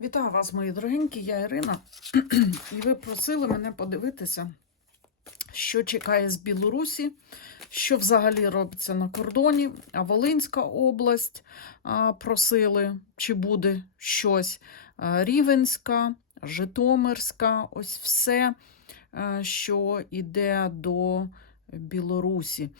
Вітаю вас, мої дорогенькі, я Ірина. І ви просили мене подивитися, що чекає з Білорусі, що взагалі робиться на кордоні. А Волинська область просили, чи буде щось. Рівенська, Житомирська, ось все, що йде до Білорусі.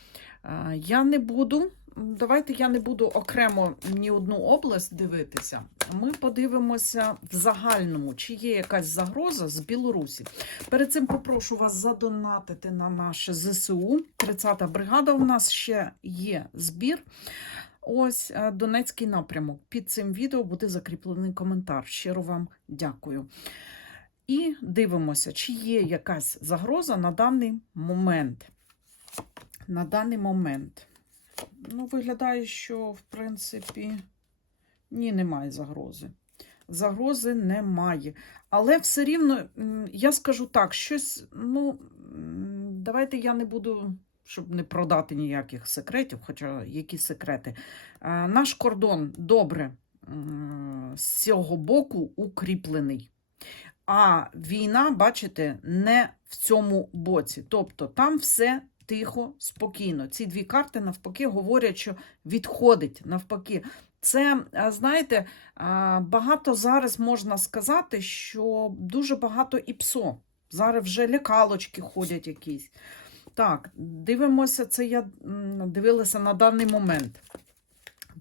Я не буду. Давайте я не буду окремо ні одну область дивитися. Ми подивимося в загальному, чи є якась загроза з Білорусі. Перед цим попрошу вас задонатити на наше ЗСУ. 30-та бригада у нас ще є збір. Ось е, Донецький напрямок. Під цим відео буде закріплений коментар. Щиро вам дякую. І дивимося, чи є якась загроза на даний момент. На даний момент. Ну, виглядає, що, в принципі, ні, немає загрози. Загрози немає. Але все рівно, я скажу так, щось, ну, давайте я не буду, щоб не продати ніяких секретів, хоча які секрети. Е, Наш кордон добре з цього боку укріплений. А війна, бачите, не в цьому боці. Тобто там все тихо, спокійно. Ці дві карти навпаки говорять, що відходить навпаки. Це, знаєте, багато зараз можна сказати, що дуже багато ІПСО. Зараз вже лякалочки ходять якісь. Так, дивимося, це я дивилася на даний момент.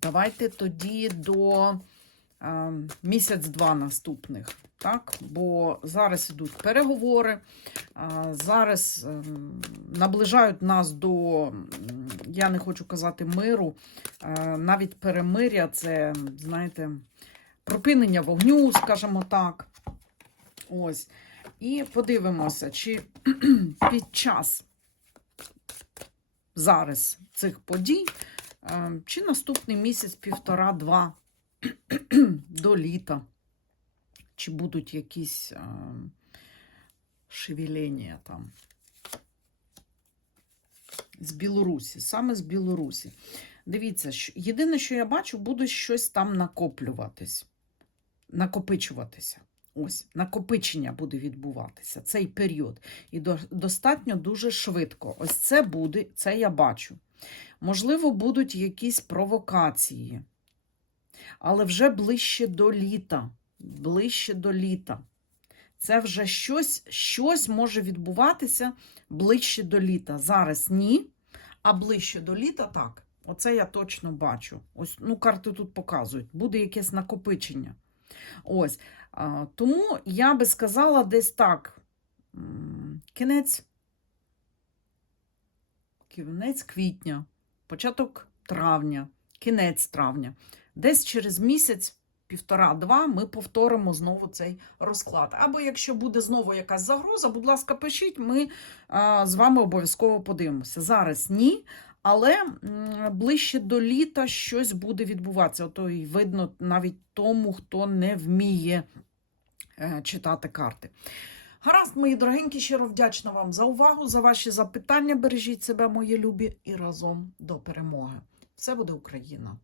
Давайте тоді до місяць-два наступних. Так? Бо зараз ідуть переговори, зараз ем, наближають нас до, я не хочу казати миру, е, навіть перемиря це, знаєте, припинення вогню, скажімо так. Ось. І подивимося, чи під час зараз цих подій, е, чи наступний місяць, півтора-два до літа, чи будуть якісь е, шевелення там з Білорусі, саме з Білорусі. Дивіться, єдине, що я бачу, буде щось там накоплюватись, накопичуватися. Ось, накопичення буде відбуватися цей період. І до, достатньо дуже швидко. Ось це буде, це я бачу. Можливо, будуть якісь провокації, але вже ближче до літа. Ближче до літа. Це вже щось, щось може відбуватися ближче до літа. Зараз ні, а ближче до літа так. Оце я точно бачу. Ось, ну, карти тут показують. Буде якесь накопичення. Ось. А, тому я би сказала десь так. Кінець. Кінець квітня, початок травня, кінець травня. Десь через місяць, півтора-два, ми повторимо знову цей розклад. Або якщо буде знову якась загроза, будь ласка, пишіть, ми а, з вами обов'язково подивимося. Зараз ні, але ближче до літа щось буде відбуватися. Ото і видно навіть тому, хто не вміє е, читати карти. Гаразд, мої дорогенькі, щиро вдячна вам за увагу, за ваші запитання. Бережіть себе, мої любі, і разом до перемоги. Все буде Україна!